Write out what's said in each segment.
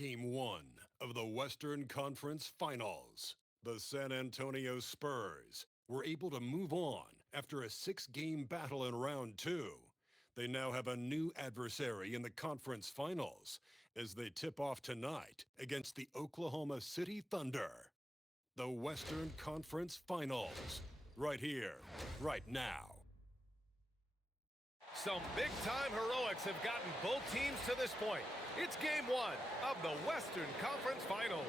Game 1 of the Western Conference Finals. The San Antonio Spurs were able to move on after a 6-game battle in round 2. They now have a new adversary in the conference finals as they tip off tonight against the Oklahoma City Thunder. The Western Conference Finals, right here, right now. Some big-time heroics have gotten both teams to this point. It's Game 1 of the Western Conference Finals.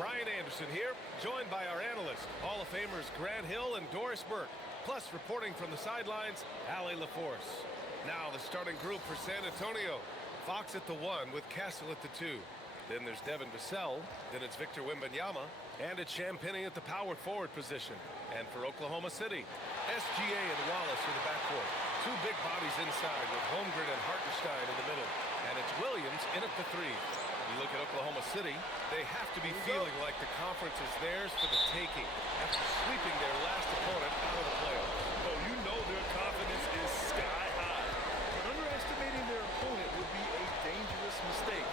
Brian Anderson here, joined by our analysts, Hall of Famers Grant Hill and Doris Burke, plus reporting from the sidelines, Allie LaForce. Now the starting group for San Antonio. Fox at the 1 with Castle at the 2. Then there's Devin Vassell, then it's Victor Wembanyama, and it's Champagnie at the power forward position. And for Oklahoma City, SGA and Wallace in the backcourt. Two big bodies inside with Holmgren and Hartenstein in the middle. And it's Williams in at the 3. You look at Oklahoma City, they have to be feeling like the conference is theirs for the taking after sweeping their last opponent out of the playoffs. Oh, you know their confidence is sky high. But underestimating their opponent would be a dangerous mistake.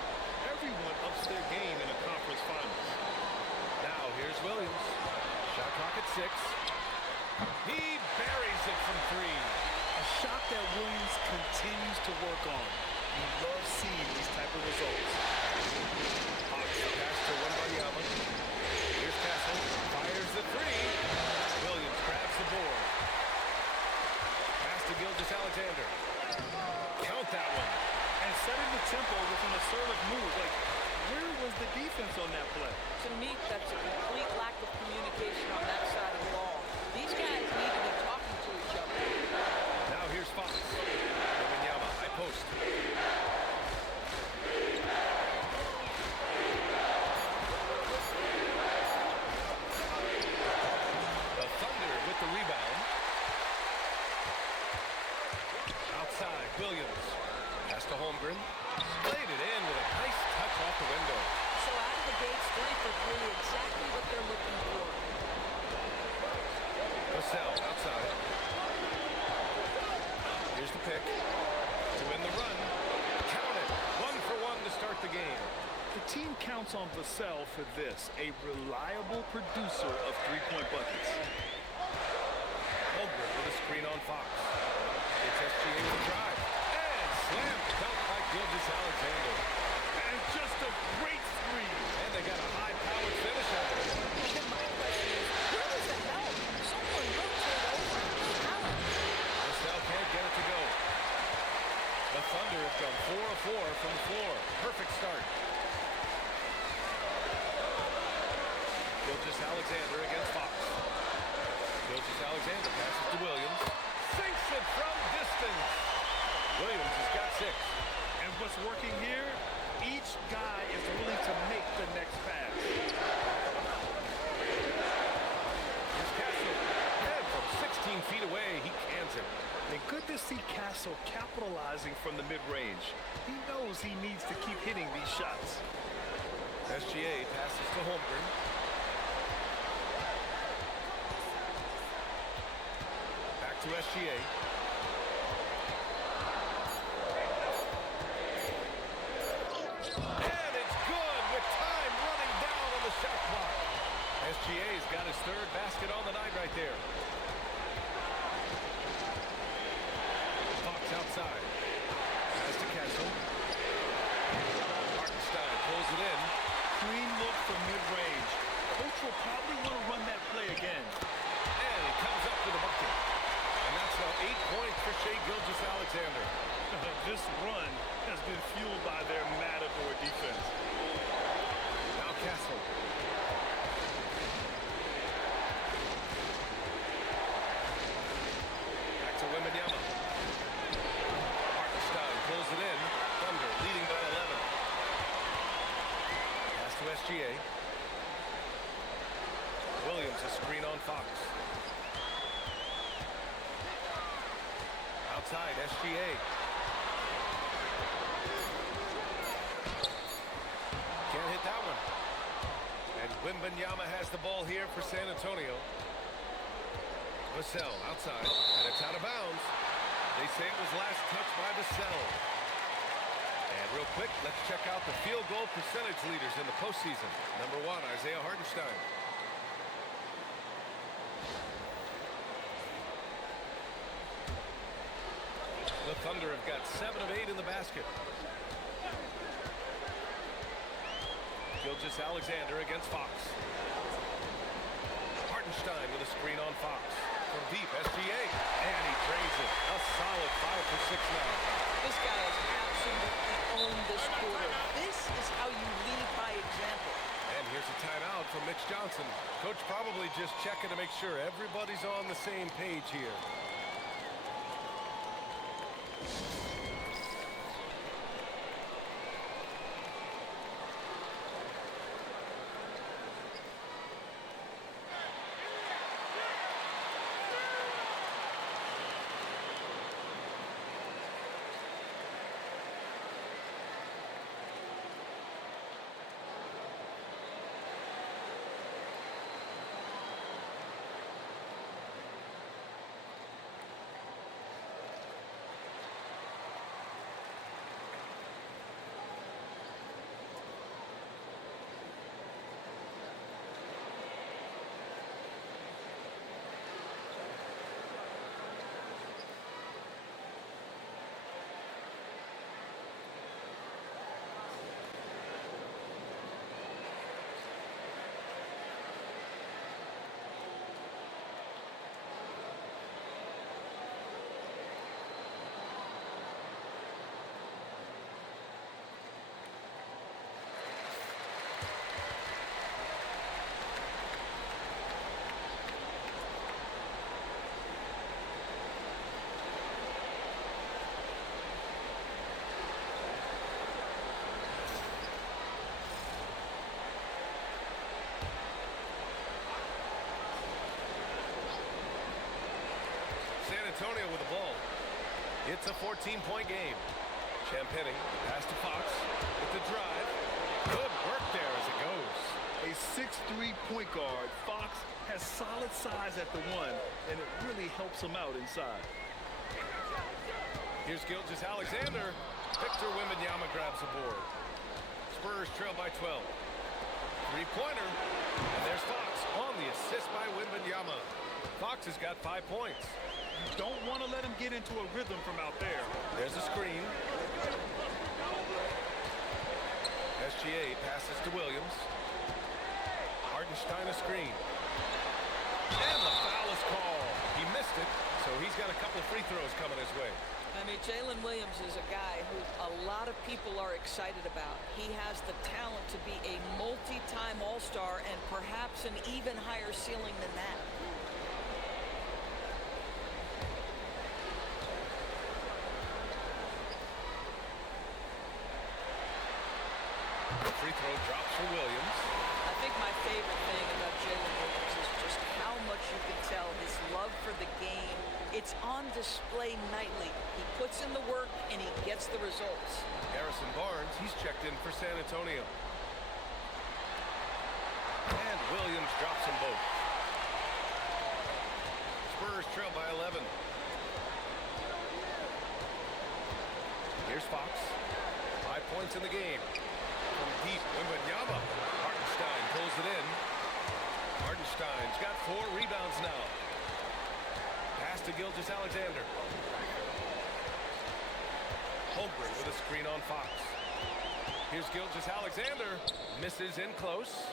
Everyone ups their game in a conference finals. Now here's Williams. Shot clock at 6. He buries it from 3. A shot that Williams continues to work on. You love seeing these type of results. Hawks pass to Wembanyama. Here's Castle. Fires the 3. Williams grabs the board. Pass to Gilgeous-Alexander. Count that one. And setting the tempo with an assertive move. Like, where was the defense on that play? To me, that's a complete lack of communication on that side of the ball. These guys need to be talking to each other. Now here's Fox. Wembanyama, high post. The Thunder with the rebound. Outside, Williams. Pass to Holmgren. Played it in with a nice touch off the window. So out of the gates, 3 for 3, exactly what they're looking for. Vassell outside. Here's the pick. To win the run. Count it. 1 for 1 to start the game. The team counts on Vassell for this, a reliable producer of three-point buckets. Holmgren with a screen on Fox. It's SGA with a drive. And slam dunk by Gilgeous-Alexander. And just a great screen. And they got a high-powered finish out of it. And my question is, where was the help? Someone rotate over and challenge. Vassell can't get it to go. The Thunder have gone 4 of 4 from the floor. Perfect start. Gilgeous-Alexander against Fox. Gilgeous-Alexander passes to Williams. Sinks it from distance. Williams has got 6. And what's working here, each guy is willing to make the next pass. Here's Castle. And from 16 feet away, he cans it. And good to see Castle capitalizing from the mid-range. He knows he needs to keep hitting these shots. SGA passes to Holmgren. Back to SGA. And it's good with time running down on the shot clock. SGA's got his 3rd basket on the night right there. Fox outside. Pass to Castle. Hartenstein pulls it in. Clean look from mid-range. Coach will probably want to run that play again. And he comes up with a bucket. And that's now 8 points for Shai Gilgeous-Alexander. This run has been fueled by their Matador defense. Now Castle. Back to Wembanyama. Hartenstein pulls it in. Thunder leading by 11. Pass to SGA. Williams a screen on Fox. Outside, SGA. Can't hit that one. And Wembanyama has the ball here for San Antonio. Vassell outside, and it's out of bounds. They say it was last touched by Vassell. And real quick, let's check out the field goal percentage leaders in the postseason. Number 1, Isaiah Hartenstein. The Thunder have got 7 of 8 in the basket. Gilgeous-Alexander against Fox. Hartenstein with a screen on Fox. From deep, SGA. And he drains it. A solid 5 for 6 now. This guy has absolutely owned this quarter. This is how you lead by example. And here's a timeout from Mitch Johnson. Coach probably just checking to make sure everybody's on the same page here. San Antonio with the ball. It's a 14-point game. Champagnie pass to Fox with the drive. Good work there as it goes. A 6'3" point guard, Fox has solid size at the 1, and it really helps him out inside. Here's Gilgeous-Alexander. Victor Wembanyama grabs the board. Spurs trail by 12. Three-pointer. And there's Fox on the assist by Wembanyama. Fox has got 5 points. You don't want to let him get into a rhythm from out there. There's a screen. SGA passes to Williams. Hartenstein a screen. And the foul is called. He missed it, so he's got a couple of free throws coming his way. I mean, Jalen Williams is a guy who a lot of people are excited about. He has the talent to be a multi-time All-Star and perhaps an even higher ceiling than that. Free throw drops for Williams. I think my favorite thing about Jalen Williams is just how much you can tell his love for the game. It's on display nightly. He puts in the work and he gets the results. Harrison Barnes, he's checked in for San Antonio. And Williams drops them both. Spurs trail by 11. Here's Fox. 5 points in the game. From deep, Wembanyama. Hartenstein pulls it in. Hartenstein's got 4 rebounds now. Pass to Gilgeous-Alexander. Holmgren with a screen on Fox. Here's Gilgeous-Alexander. Misses in close.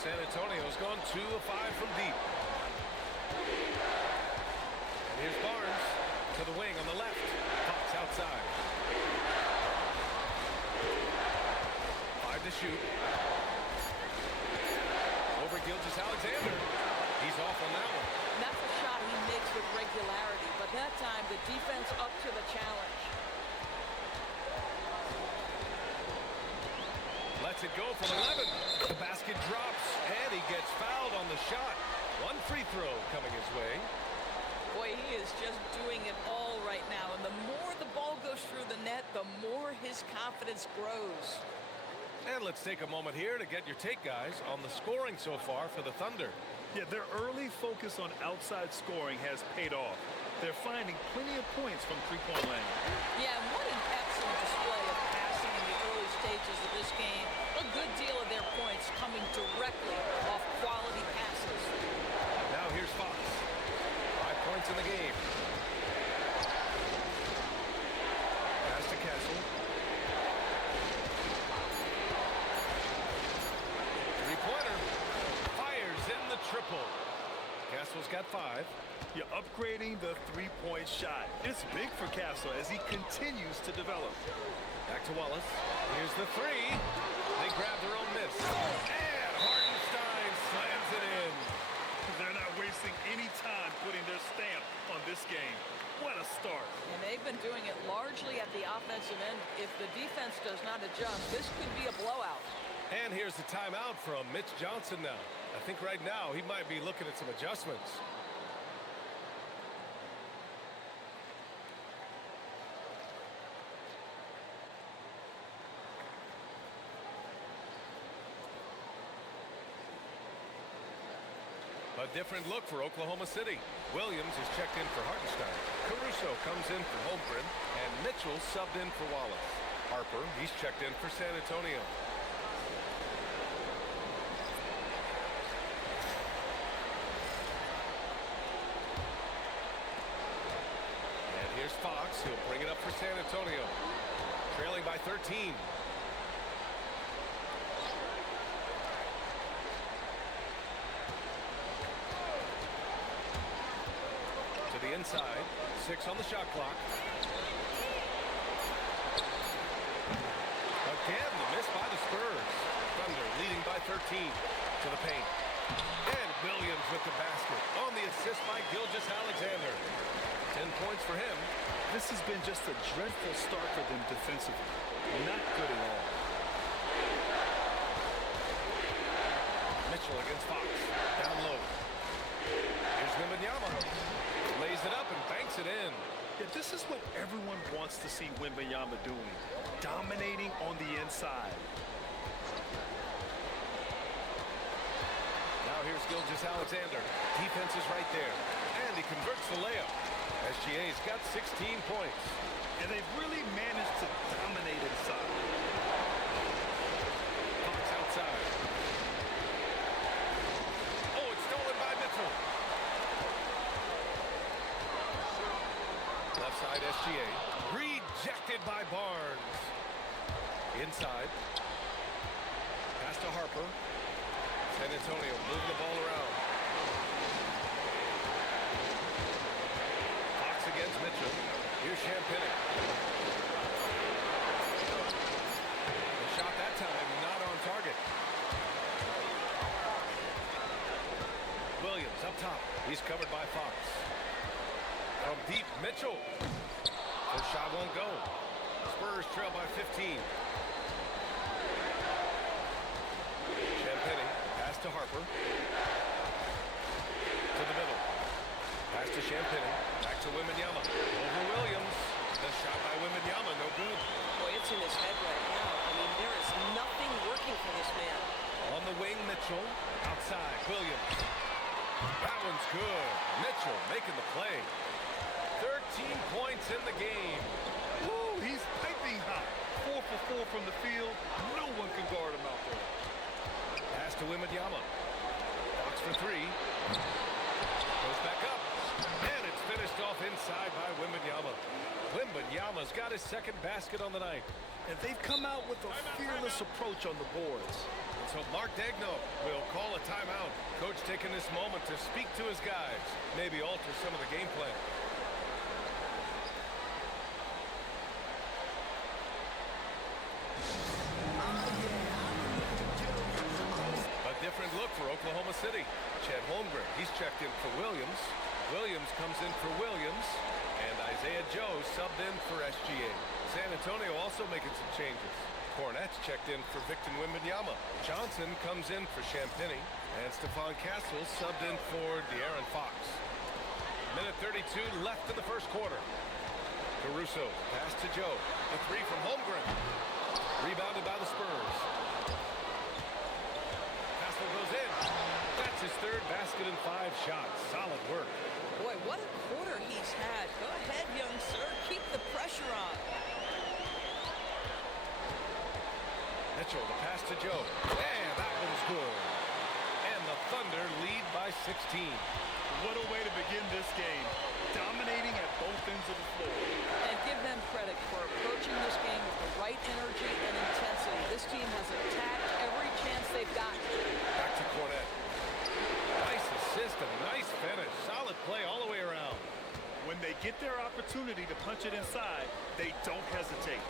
San Antonio's gone 2 of 5 from deep. And here's Barnes to the wing on the left. Fox outside. 5 to shoot. Over Gilgeous-Alexander. He's off on that one. That's a shot he makes with regularity, but that time the defense up to the challenge. Lets it go from 11. The basket drops, and he gets fouled on the shot. 1 free throw coming his way. Boy, he is just doing it all right now, and the more the ball goes through the net, the more his confidence grows. And let's take a moment here to get your take, guys, on the scoring so far for the Thunder. Yeah, their early focus on outside scoring has paid off. They're finding plenty of points from three-point land. Yeah, and what an excellent display got 5. You're upgrading the three-point shot. It's big for Castle as he continues to develop. Back to Wallace. Here's the 3. They grab their own miss. And Hartenstein slams it in. They're not wasting any time putting their stamp on this game. What a start. And they've been doing it largely at the offensive end. If the defense does not adjust, this could be a blowout. And here's the timeout from Mitch Johnson now. I think right now he might be looking at some adjustments. A different look for Oklahoma City. Williams is checked in for Hartenstein. Caruso comes in for Holmgren. And Mitchell subbed in for Wallace. Harper, he's checked in for San Antonio. And here's Fox. He'll bring it up for San Antonio. Trailing by 13. The inside, 6 on the shot clock. Again, the miss by the Spurs. Thunder leading by 13 to the paint. And Williams with the basket on the assist by Gilgeous-Alexander. 10 points for him. This has been just a dreadful start for them defensively. Not good at all. Mitchell against Fox. Down low. Here's Wembanyama. Lays it up and banks it in. Yeah, this is what everyone wants to see Wembanyama doing. Dominating on the inside. Now here's Gilgeous-Alexander. Defense is right there. And he converts the layup. SGA's got 16 points. And they've really managed to dominate inside. Fox outside. Oh, it's stolen by Mitchell. Left side SGA. Rejected by Barnes. Inside. Pass to Harper. San Antonio moving the ball around. Fox against Mitchell. Here's Champagnie. The shot that time not on target. Williams up top. He's covered by Fox. From deep, Mitchell. First shot won't go. Spurs trail by 15. Champagnie, pass to Harper. To the middle. Pass to Champagnie. Back to Wembanyama. Over Williams. The shot by Wembanyama, no good. Boy, it's in his head right now. I mean, there is nothing working for this man. On the wing, Mitchell. Outside, Williams. That one's good. Mitchell making the play. 13 points in the game. Woo, he's piping hot. 4 for 4 from the field. No one can guard him out there. Pass to Wembanyama. Fox for 3. Goes back up. And it's finished off inside by Wembanyama. Wembanyama's got his second basket on the night. And they've come out with a fearless approach on the boards. And so Mark Daigneault will call a timeout. Coach taking this moment to speak to his guys. Maybe alter some of the game plan. A different look for Oklahoma City. Chet Holmgren, he's checked in for Williams. Williams comes in for Williams. And Isaiah Joe subbed in for SGA. San Antonio also making some changes. Cornette's checked in for Victor Wembanyama. Johnson comes in for Champagnie. And Stephon Castle subbed in for De'Aaron Fox. Minute 32 left in the first quarter. Caruso, pass to Joe. The 3 from Holmgren. Rebounded by the Spurs. Castle goes in. That's his third basket and 5 shots. Solid work. Boy, what a quarter he's had. Go ahead, young sir. Keep the pressure on. Mitchell, the pass to Joe. And that one's good. And the Thunder lead by 16. What a way to begin this game. Dominating at both ends of the floor. And give them credit for approaching this game with the right energy and intensity. This team has attacked every chance they've gotten. Back to Cornette. Nice assist and nice finish. opportunity to punch it inside, they don't hesitate.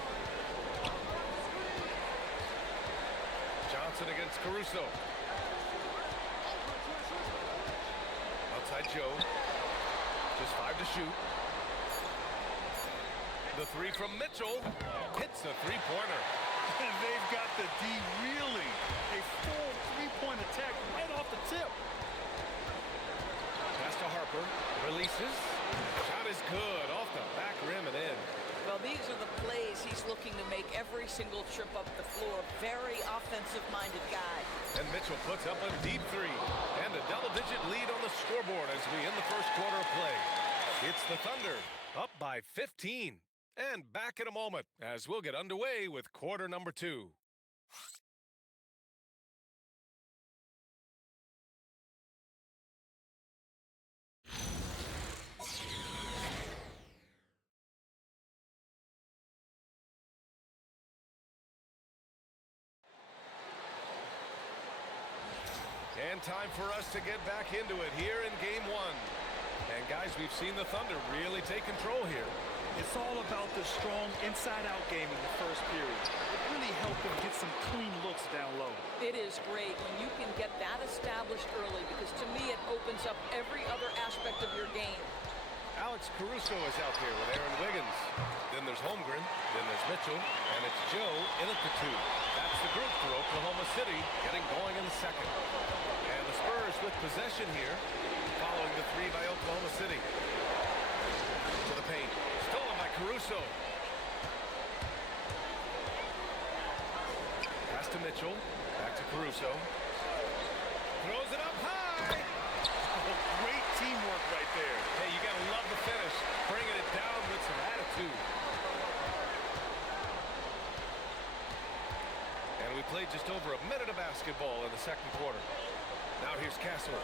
Johnson against Caruso. Outside Joe. Just 5 to shoot. The three from Mitchell. Hits a three-pointer. And they've got the D reeling. A full three-point attack right off the tip. Pass to Harper. Releases. Shot is good. Off the back rim and in. Well, these are the plays he's looking to make every single trip up the floor. Very offensive-minded guy. And Mitchell puts up a deep three. And a double-digit lead on the scoreboard as we end the first quarter of play. It's the Thunder, up by 15. And back in a moment as we'll get underway with quarter number 2. And time for us to get back into it here in game 1. And guys, we've seen the Thunder really take control here. It's all about the strong inside-out game in the first period. It really helped them get some clean looks down low. It is great when you can get that established early because to me it opens up every other aspect of your game. Alex Caruso is out there with Aaron Wiggins. Then there's Holmgren. Then there's Mitchell. And it's Joe in at the 2. That's the group for Oklahoma City getting going in the second. And the Spurs with possession here following the 3 by Oklahoma City. To the paint. Stolen by Caruso. Pass to Mitchell. Back to Caruso. Throws it up high. Oh, great teamwork right there. Hey, you got to love the finish. Bringing it down with some attitude. And we played just over a minute of basketball in the second quarter. Now here's Castle.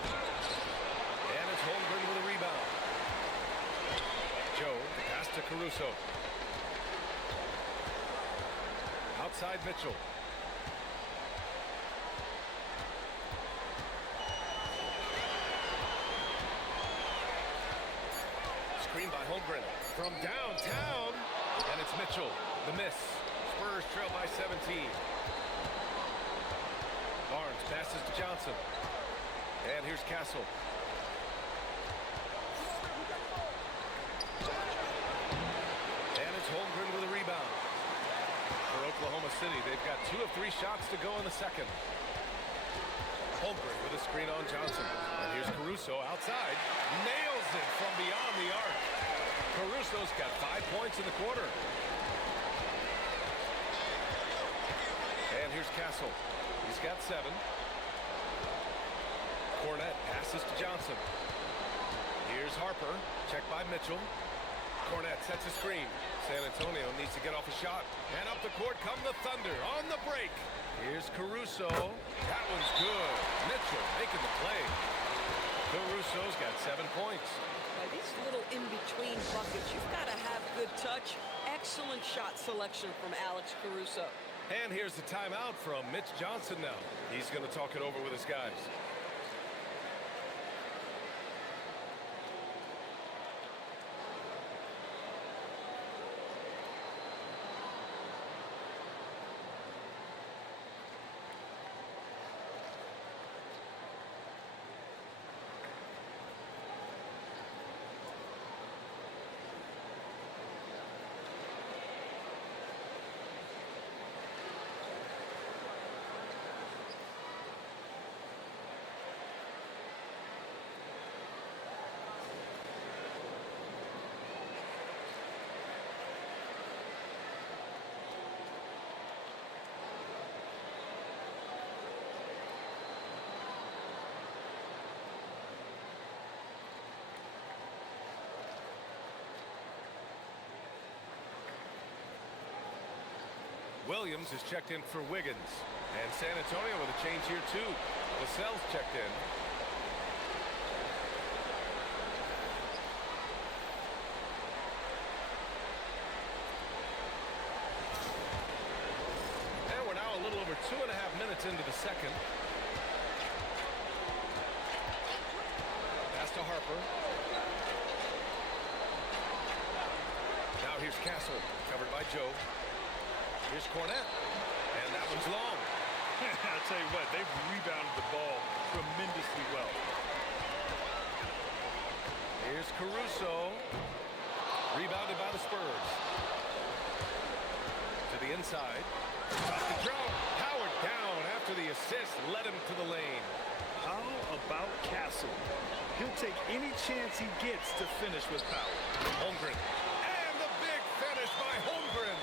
And it's Holmgren with a rebound. Joe, the pass to Caruso. Outside Mitchell. Screen by Holmgren from downtown. And it's Mitchell. The miss. Spurs trail by 17. Barnes passes to Johnson. And here's Castle. And it's Holmgren with a rebound. For Oklahoma City, they've got 2 of 3 shots to go in the second. Holmgren with a screen on Johnson. And here's Caruso outside. Nails it from beyond the arc. Caruso's got 5 points in the quarter. And here's Castle. He's got 7. Cornette passes to Johnson. Here's Harper. Checked by Mitchell. Cornette sets a screen. San Antonio needs to get off a shot. And up the court come the Thunder on the break. Here's Caruso. That one's good. Mitchell making the play. Caruso's got 7 points. By these little in-between buckets, you've got to have good touch. Excellent shot selection from Alex Caruso. And here's the timeout from Mitch Johnson now. He's going to talk it over with his guys. Williams is checked in for Wiggins. And San Antonio with a change here too. Lascelles checked in. And we're now a little over 2.5 minutes into the second. Pass to Harper. here's Castle, covered by Joe. Here's Cornette, and that one's long. I'll tell you what, they've rebounded the ball tremendously well. Here's Caruso. Rebounded by the Spurs. To the inside. Off the draw. Howard down after the assist led him to the lane. How about Castle? He'll take any chance he gets to finish with power. Holmgren. And the big finish by Holmgren.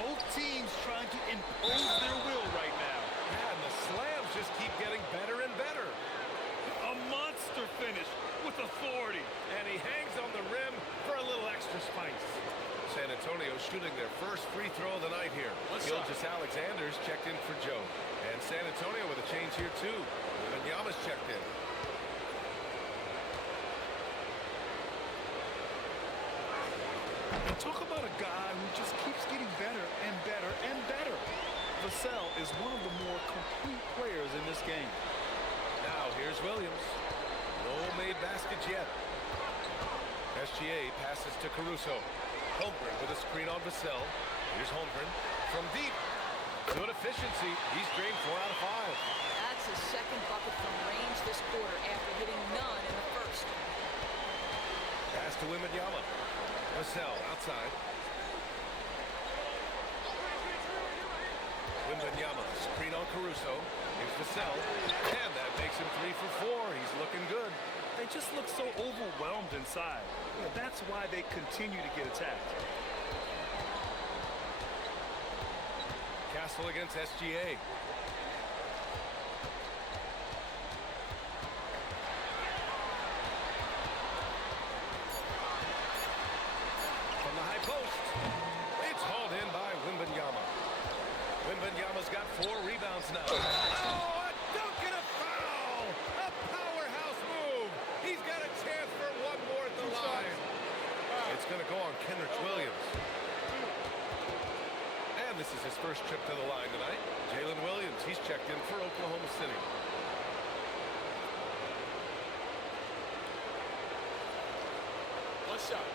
Both teams trying to impose their will right now. And the slams just keep getting better and better. A monster finish with authority. And he hangs on the rim for a little extra spice. San Antonio shooting their first free throw of the night here. Gilgeous Alexander's checked in for Joe. And San Antonio with a change here too. Wembanyama's checked in. And talk about a guy who just keeps getting better and better and better. Vassell is one of the more complete players in this game. Now here's Williams. No made baskets yet. SGA passes to Caruso. Holmgren with a screen on Vassell. Here's Holmgren from deep. Good efficiency. He's drained 4 out of 5. That's his second bucket from range this quarter after hitting none in the first. Pass to Wembanyama. Vassell outside. Wembanyama, screen on Caruso. Here's Vassell. And that makes him 3 for 4. He's looking good. They just look so overwhelmed inside. Yeah, that's why they continue to get attacked. Castle against SGA. From the high post. It's hauled in by Wembanyama. Wembanyama's got 4 rebounds now. Oh, a dunk and a foul! A powerhouse move! He's got a chance for one more at the line. It's going to go on Kenrich Williams. And this is his first trip to the line tonight. Jalen Williams, he's checked in for Oklahoma City. One shot.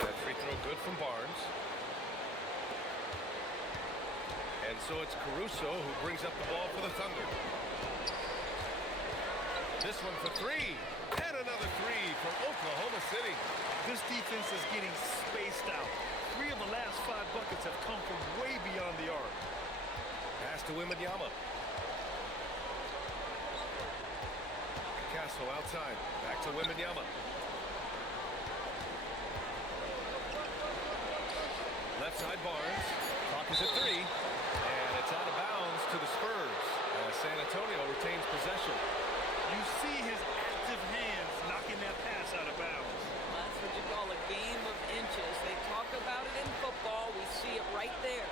That free throw good from Barnes. And so it's Caruso who brings up the ball for the Thunder. This one for 3. And another 3 from Oklahoma City. This defense is getting spaced out. 3 of the last 5 buckets have come from way beyond the arc. Pass to Wembanyama. Castle outside. Back to Wembanyama. Left side Barnes. Clock is at 3. And it's out of bounds to the Spurs. San Antonio retains possession. You see his active hands knocking that pass out of bounds. That's what you call a game of inches. They talk about it in football. We see it right there.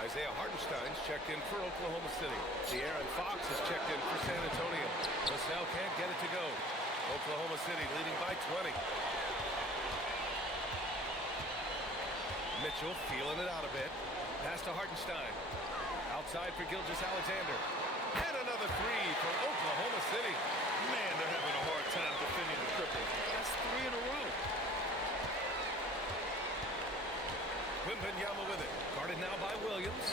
Isaiah Hartenstein's checked in for Oklahoma City. De'Aaron Fox has checked in for San Antonio. Vassell can't get it to go. Oklahoma City leading by 20. Mitchell feeling it out a bit. Pass to Hartenstein. Outside for Gilgeous Alexander. And another 3 from Oklahoma City. Man, they're having a hard time defending the triple. That's 3 in a row. Wembanyama with it. Guarded now by Williams.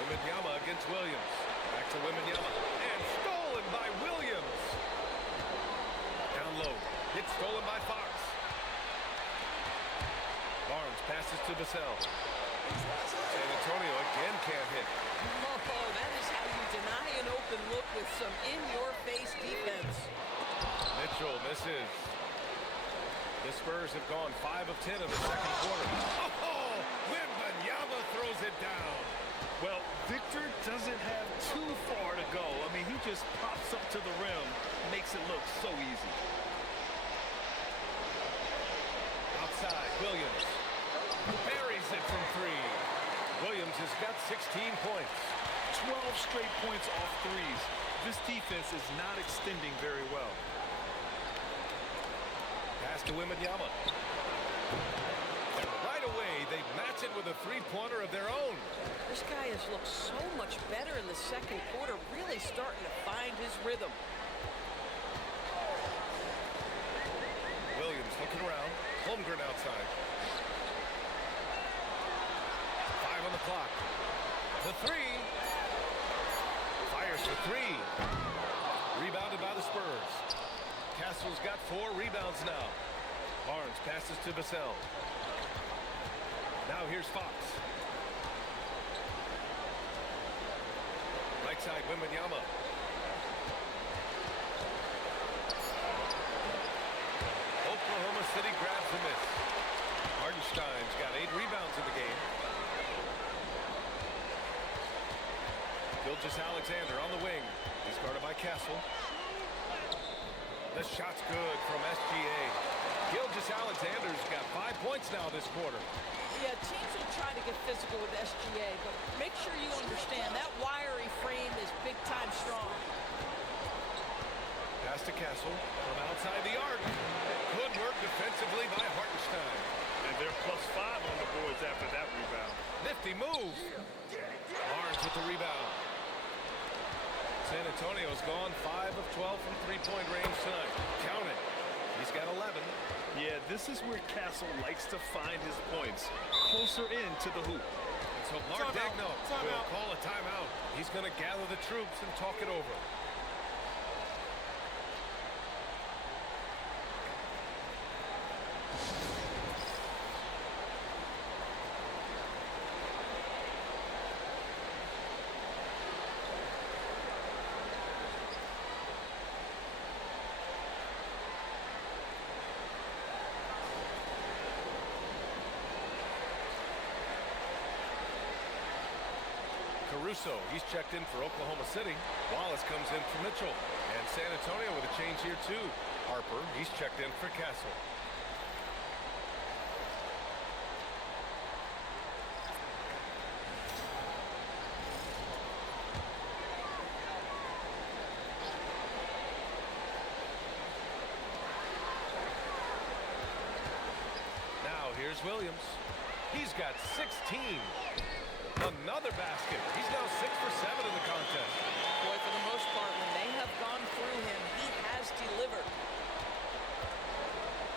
Wembanyama against Williams. Back to Wembanyama. And stolen by Williams. Down low. It's stolen by Fox. Barnes passes to Vassell. San Antonio again can't hit. Oh, that is how you deny an open look with some in-your-face defense. Mitchell misses. The Spurs have gone 5 of 10 in the second quarter. Oh, Wembanyama throws it down. Well, Victor doesn't have too far to go. I mean, he just pops up to the rim, makes it look so easy. Outside, Williams buries it from 3. Williams has got 16 points. 12 straight points off threes. This defense is not extending very well. Pass to Wembanyama. And right away, match it with a three-pointer of their own. This guy has looked so much better in the second quarter, really starting to find his rhythm. Williams looking around. Holmgren outside. 5 on the clock. The three. Fires for three. Rebounded by the Spurs. Castle's got 4 rebounds now. Barnes passes to Vassell. Now here's Fox. Right side, Wembanyama. Oklahoma City grabs the miss. Hartenstein's got 8 rebounds in the game. Gilgeous-Alexander on the wing. He's guarded by Castle. The shot's good from SGA. Gilgeous-Alexander's got 5 points now this quarter. Yeah, teams will try to get physical with SGA, but make sure you understand that wiry frame is big-time strong. Pass to Castle from outside the arc. Good work defensively by Hartenstein. And they're +5 on the boards after that rebound. Nifty move. Barnes with the rebound. San Antonio's gone 5 of 12 from three-point range tonight. Count it. He's got 11. Yeah, this is where Castle likes to find his points, closer in to the hoop. So Mark Daigneault will call a timeout. He's going to gather the troops and talk it over. Caruso, he's checked in for Oklahoma City. Wallace comes in for Mitchell. And San Antonio with a change here too. Harper, he's checked in for Castle. Now here's Williams. He's got 16. Another basket. He's now 6 for 7 in the contest. Boy, for the most part, when they have gone through him, he has delivered.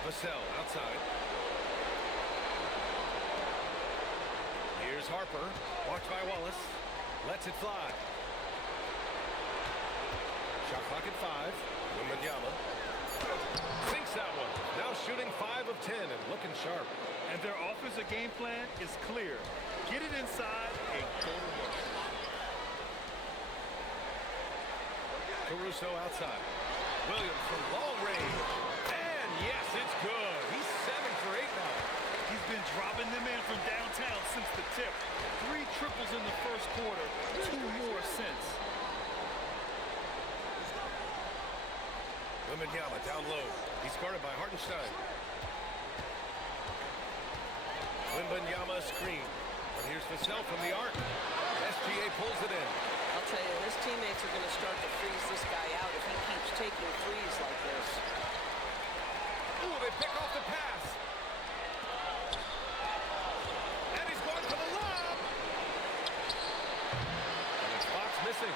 Vassell outside. Here's Harper. Watched by Wallace. Lets it fly. Shot clock at 5. Wembanyama sinks that one. Now shooting 5 of 10 and looking sharp. And their offensive game plan is clear. Get it inside and go to work. Caruso outside. Williams from long range. And yes, it's good. He's 7 for 8 now. He's been dropping them in from downtown since the tip. 3 triples in the first quarter, 2 more since. Wembanyama down low. He's guarded by Hartenstein. Wembanyama screen. But here's Vassell from the arc. SGA pulls it in. I'll tell you, his teammates are going to start to freeze this guy out if he keeps taking threes like this. Ooh, they pick off the pass. And he's going for the lob. And it's Fox missing.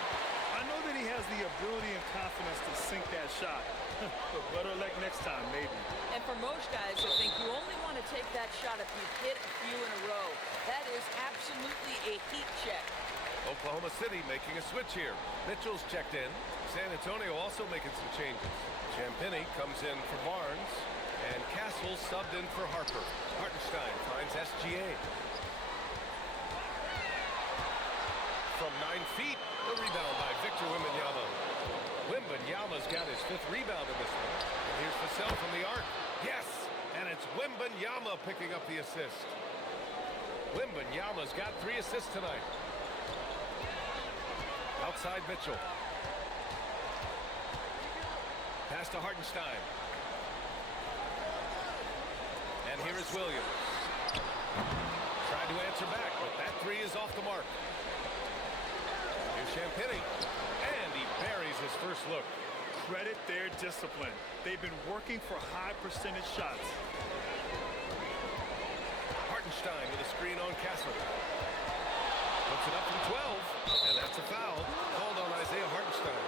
I know that he has the ability and confidence to sink that shot. But better luck next time, maybe. And for most guys, I think you only want to take that shot if you hit a few in a row. That is absolutely a heat check. Oklahoma City making a switch here. Mitchell's checked in. San Antonio also making some changes. Champagny comes in for Barnes. And Castle subbed in for Harper. Hartenstein finds SGA. From 9 feet, the rebound by Victor Wembanyama. Wembanyama's got his 5th rebound in this one. And here's Vassell from the arc. Yes! And it's Wembanyama picking up the assist. Wembanyama's got 3 assists tonight. Outside Mitchell. Pass to Hartenstein. And here is Williams. Tried to answer back, but that 3 is off the mark. Here's Champagny. And he buries his first look. Credit their discipline. They've been working for high percentage shots. Hartenstein with a screen on Castle. Puts it up from 12, and that's a foul called on Isaiah Hartenstein.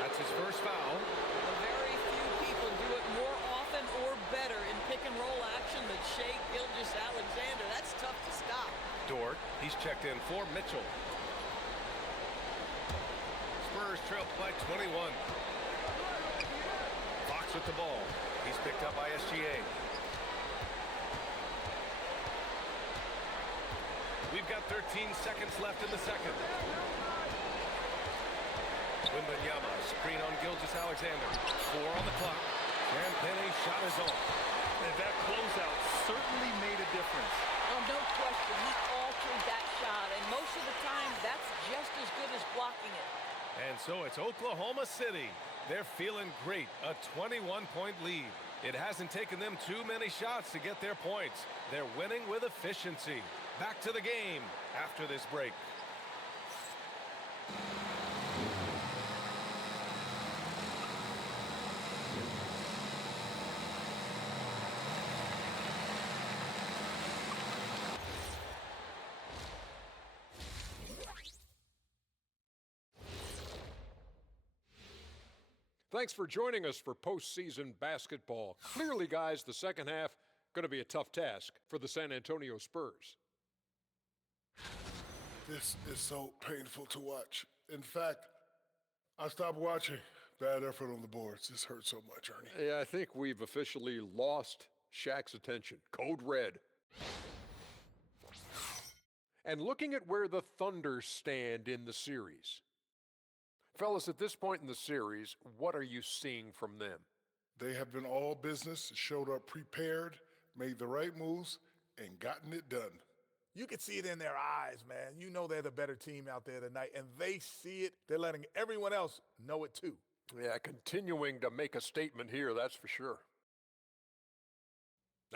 That's his first foul. Very few people do it more often or better in pick-and-roll action than Shai Gilgeous-Alexander. That's tough to stop. Dort, he's checked in for Mitchell. Spurs trail by 21. Fox with the ball. He's picked up by SGA. We've got 13 seconds left in the second. Wembanyama, screen on Gilgeous-Alexander. 4 on the clock. And Penny shot is on. And that closeout certainly made a difference. Oh, no question. He altered that shot, and most of the time, that's just as good as blocking it. And so it's Oklahoma City. They're feeling great. A 21-point lead. It hasn't taken them too many shots to get their points. They're winning with efficiency. Back to the game after this break. Thanks for joining us for postseason basketball. Clearly, guys, the second half going to be a tough task for the San Antonio Spurs. This is so painful to watch. In fact, I stopped watching. Bad effort on the boards. This hurts so much, Ernie. Yeah, I think we've officially lost Shaq's attention. Code red. And looking at where the Thunder stand in the series. Fellas, at this point in the series, what are you seeing from them? They have been all business, showed up prepared, made the right moves, and gotten it done. You can see it in their eyes, man. You know they're the better team out there tonight, and they see it. They're letting everyone else know it too. Yeah, continuing to make a statement here, that's for sure.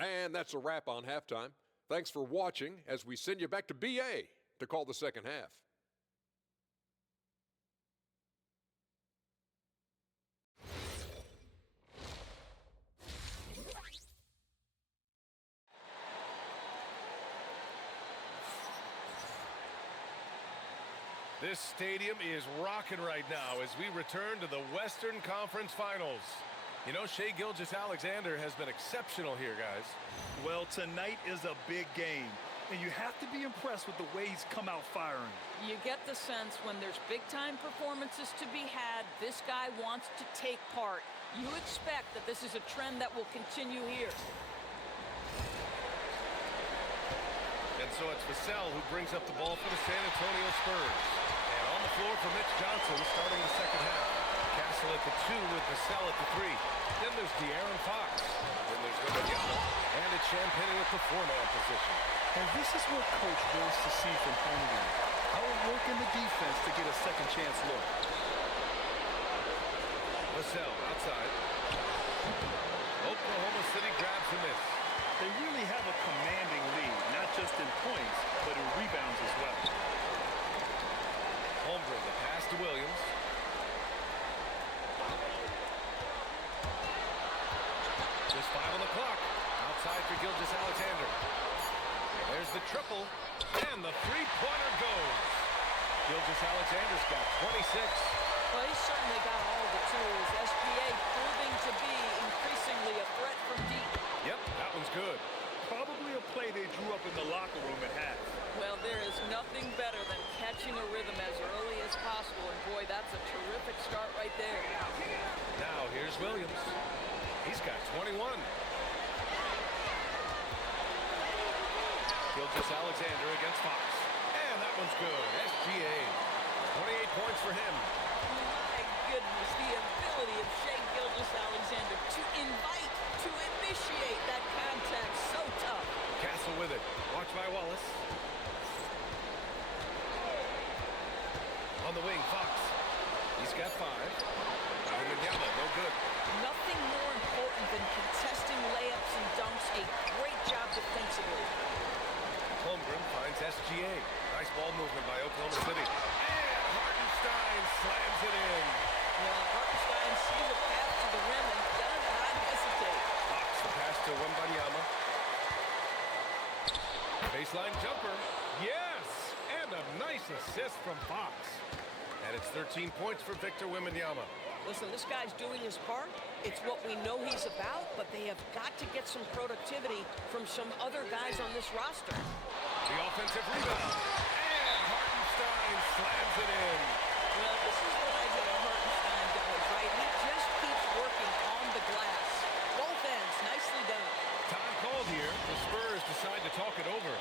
And that's a wrap on halftime. Thanks for watching as we send you back to BA to call the second half. This stadium is rocking right now as we return to the Western Conference Finals. You know, Shai Gilgeous-Alexander has been exceptional here, guys. Well, tonight is a big game, and you have to be impressed with the way he's come out firing. You get the sense when there's big-time performances to be had, this guy wants to take part. You expect that this is a trend that will continue here. And so it's Vassell who brings up the ball for the San Antonio Spurs. And on the floor for Mitch Johnson starting the second half. Castle at the 2 with Vassell at the 3. Then there's De'Aaron Fox. Then there's Wembanyama. And it's Champagnie at the 4-man position. And this is what Coach wants to see from Hungary. Outwork in the defense to get a second chance look. Vassell outside. Oklahoma City grabs the miss. They really have a commanding lead, not just in points, but in rebounds as well. Holmgren, the pass to Williams. Just 5 on the clock. Outside for Gilgeous-Alexander. There's the triple, and the three-pointer goes. Gilgeous-Alexander's got 26. Well, he's certainly got all the tools. SGA proving to be increasingly a threat from deep. Yep, that one's good. Probably a play they drew up in the locker room at half. Well, there is nothing better than catching a rhythm as early as possible, and boy, that's a terrific start right there. Now here's Williams. He's got 21. Gilgeous-Alexander against Fox. And that one's good. SGA. 28 points for him. My goodness, the ability of Shai Gilgeous-Alexander to invite, to initiate that contact, so tough. Castle with it. Watch by Wallace. On the wing, Fox. He's got 5. Wembanyama, no good. Nothing more important than contesting layups and dunks. A great job defensively. Holmgren finds SGA. Nice ball movement by Oklahoma City. And Hartenstein slams it in. Well, Hartenstein sees a path to the rim and does not hesitate. Fox the pass to Wembanyama. Baseline jumper. Yes! And a nice assist from Fox. And it's 13 points for Victor Wembanyama. Listen, this guy's doing his part. It's what we know he's about, but they have got to get some productivity from some other guys on this roster. The offensive rebound. And Hartenstein slams it in. Well, this is what Isaiah Hartenstein does, right? He just keeps working on the glass. Both ends, nicely done. Time called here. The Spurs decide to talk it over.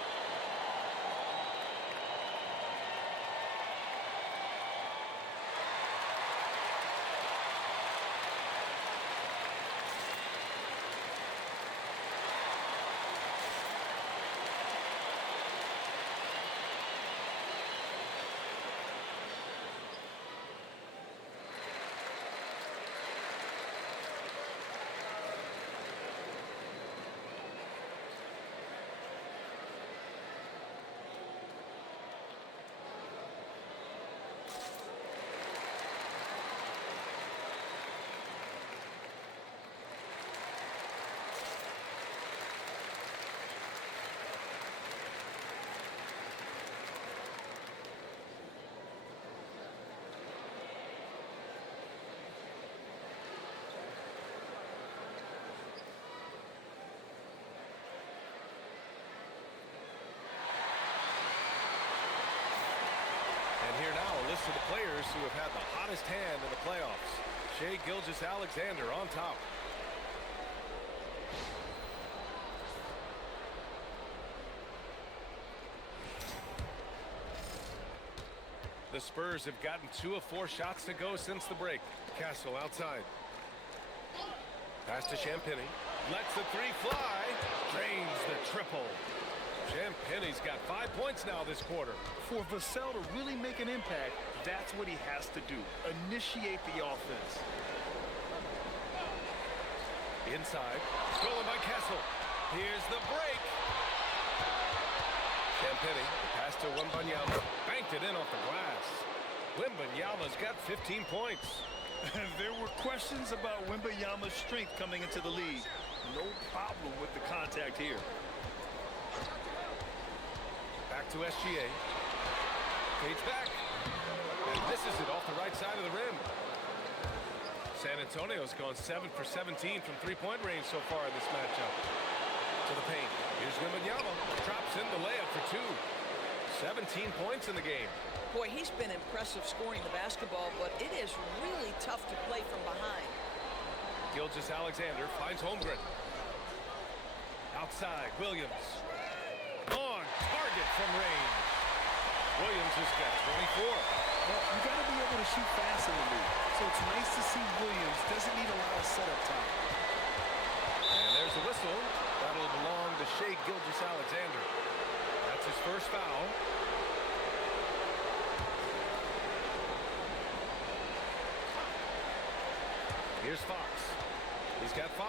And here now a list of the players who have had the hottest hand in the playoffs. Shai Gilgeous-Alexander on top. The Spurs have gotten 2 of 4 shots to go since the break. Castle outside. Pass to Champagnie. Lets the 3 fly. Drains the triple. Champagnie's got 5 points now this quarter. For Vassell to really make an impact, that's what he has to do. Initiate the offense. Inside. Stolen by Castle. Here's the break. Champagnie, pass to Wembanyama. Banked it in off the glass. Wembanyama's got 15 points. There were questions about Wembanyama's strength coming into the league. No problem with the contact here. Back to SGA. Fades back. And this is it off the right side of the rim. San Antonio's gone 7 for 17 from three-point range so far in this matchup. To the paint. Here's Wembanyama. Drops in the layup for 2. 17 points in the game. Boy, he's been impressive scoring the basketball, but it is really tough to play from behind. Gilgeous-Alexander finds Holmgren. Outside, Williams. On target from range. Williams has got 24. Well, you got to be able to shoot fast in the league. So it's nice to see Williams doesn't need a lot of setup time. And there's a whistle. That'll belong to Shai Gilgeous-Alexander. That's his first foul. Here's Fox. He's got 5.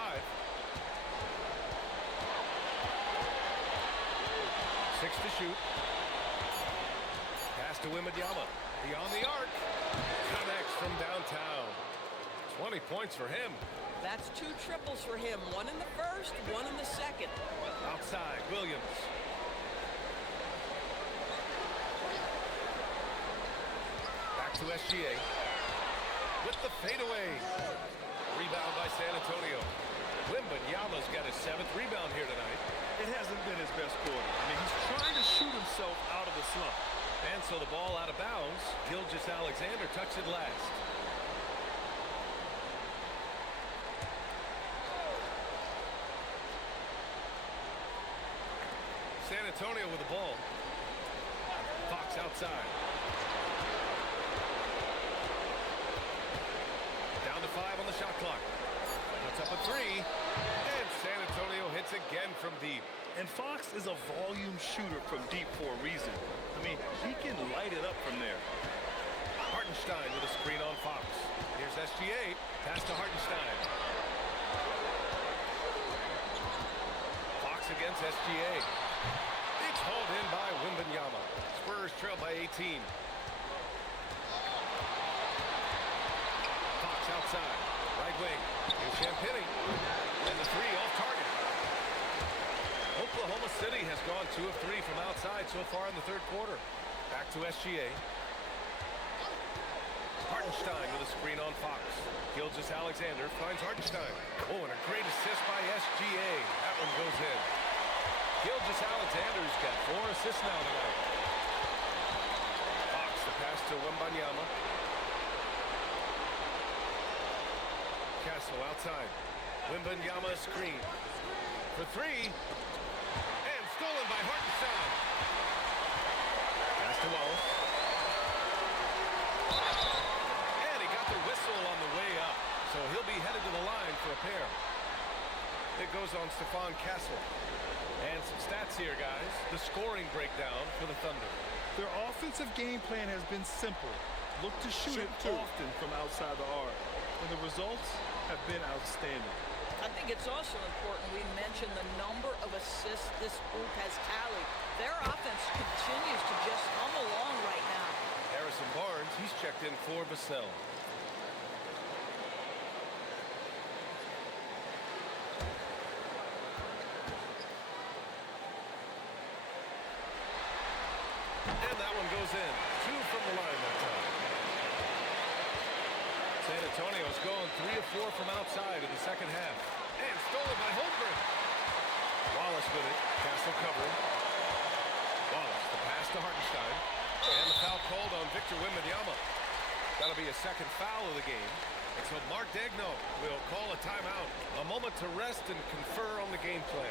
6 to shoot. Pass to Wembanyama. Beyond the arc. Connects from downtown. 20 points for him. That's 2 triples for him. 1 in the first, 1 in the second. Outside, Williams. Back to SGA. With the fadeaway. Rebound by San Antonio. Wembanyama's got his 7th rebound here tonight. It hasn't been his best quarter. I mean, he's trying to shoot himself out of the slump. And so the ball out of bounds. Gilgeous-Alexander touched it last. San Antonio with the ball. Fox outside. Down to 5 on the shot clock. Puts up a 3. And San Antonio hits again from deep. And Fox is a volume shooter from deep for a reason. I mean, he can light it up from there. Hartenstein with a screen on Fox. Here's SGA. Pass to Hartenstein. Fox against SGA. It's hauled in by Wembanyama. Spurs trail by 18. Fox outside. Right wing. Here's Champagnie. And the 3 off target. Oklahoma City has gone 2 of 3 from outside so far in the third quarter. Back to SGA. Hartenstein with a screen on Fox. Gilgeous-Alexander finds Hartenstein. Oh, and a great assist by SGA. That one goes in. Gilgeous-Alexander's got 4 assists now tonight. Fox, the pass to Wembanyama. Castle outside. Wembanyama screen. For 3. And stolen by Hartenstein. Pass to Wallace. And he got the whistle on the way up. So he'll be headed to the line for a pair. It goes on Stephon Castle. And some stats here, guys. The scoring breakdown for the Thunder. Their offensive game plan has been simple. Look to shoot it often from outside the arc. And the results have been outstanding. I think it's also important we mention the number of assists this group has tallied. Their offense continues to just hum along right now. Harrison Barnes, he's checked in for Vassell. And that one goes in. 2 from the line that time. San Antonio's going 3 of 4 from outside in the second half. And stolen by Holmgren. Wallace with it. Castle covering. Wallace, the pass to Hartenstein. And the foul called on Victor Wembanyama. That'll be a second foul of the game. And so Mark Daigneault will call a timeout. A moment to rest and confer on the game plan.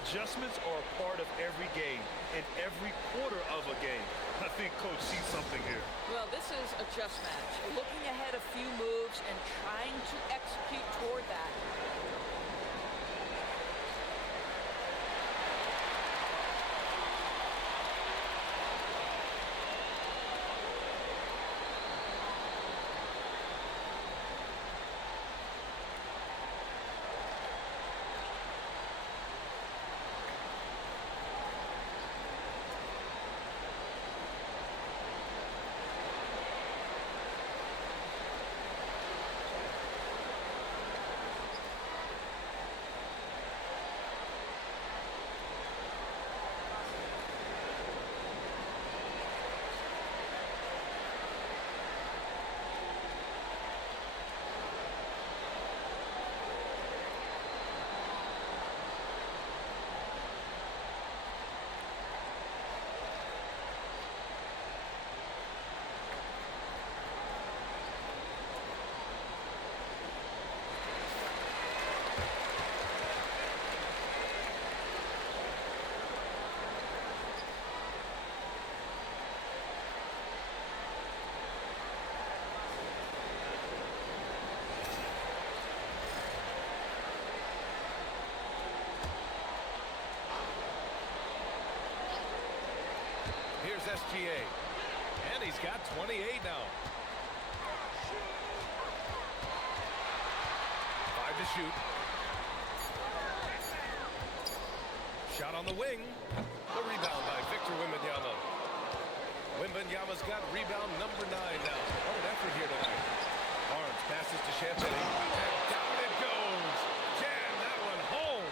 Adjustments are a part of every game and every quarter of a game. I think Coach sees something here. Well, this is a chess match. Looking ahead a few moves and trying to execute toward that. Here's SGA. And he's got 28 now. 5 to shoot. Shot on the wing. The rebound by Victor Wembanyama. Wembanyama's got rebound number 9 now. What an effort here tonight. Barnes passes to Champagne. And down it goes. Jam that one home.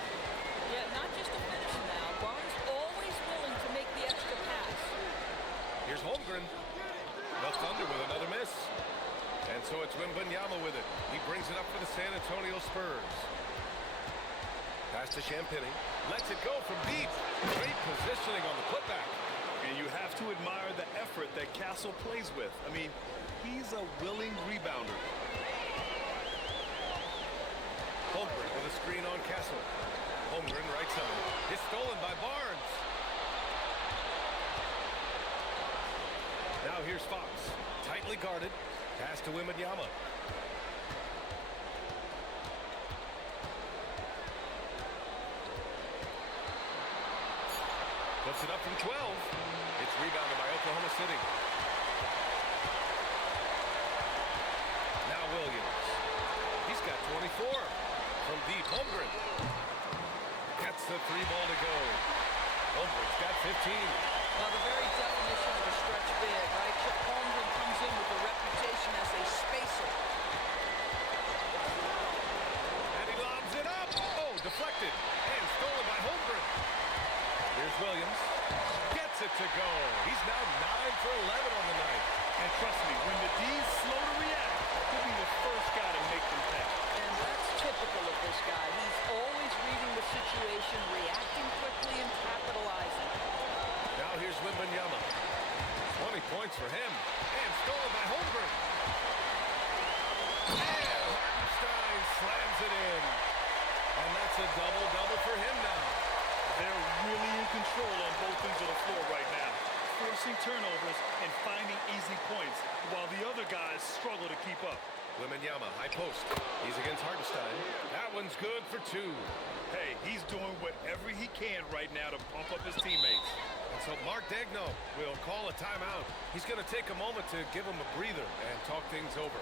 Yeah, not just a finish now. Barnes always willing to make the extra pass. Here's Holmgren. The Thunder with another miss. And so it's Wembanyama with it. He brings it up for the San Antonio Spurs. Pass to Champagne. Lets it go from deep. Great positioning on the putback. And you have to admire the effort that Castle plays with. I mean, he's a willing rebounder. Holmgren with a screen on Castle. Holmgren right side. It's stolen by Barnes. Now here's Fox. Tightly guarded. Pass to Wembanyama. Puts it up from 12. It's rebounded by Oklahoma City. Now Williams. He's got 24. From deep, Holmgren. Gets the 3 ball to go. Holmgren's got 15. Well, the very definition of a stretch big, right? Chip Holmgren comes in with a reputation as a spacer. And he lobs it up. Oh, deflected. And stolen by Holmgren. to go. He's now 9 for 11 on the night. And trust me, when the D's slow to react, he'll be the first guy to make them pay. And that's typical of this guy. He's always reading the situation, reacting quickly, and capitalizing. Now here's Wembanyama. 20 points for him. And stolen by Holmgren. And Hartenstein slams it in. And that's a double-double for him now. They're really in control on both ends of the floor right now, forcing turnovers and finding easy points, while the other guys struggle to keep up. Wembanyama, high post. He's against Hartenstein. That one's good for 2. Hey, he's doing whatever he can right now to pump up his teammates. And so Mark Daigneault will call a timeout. He's going to take a moment to give him a breather and talk things over.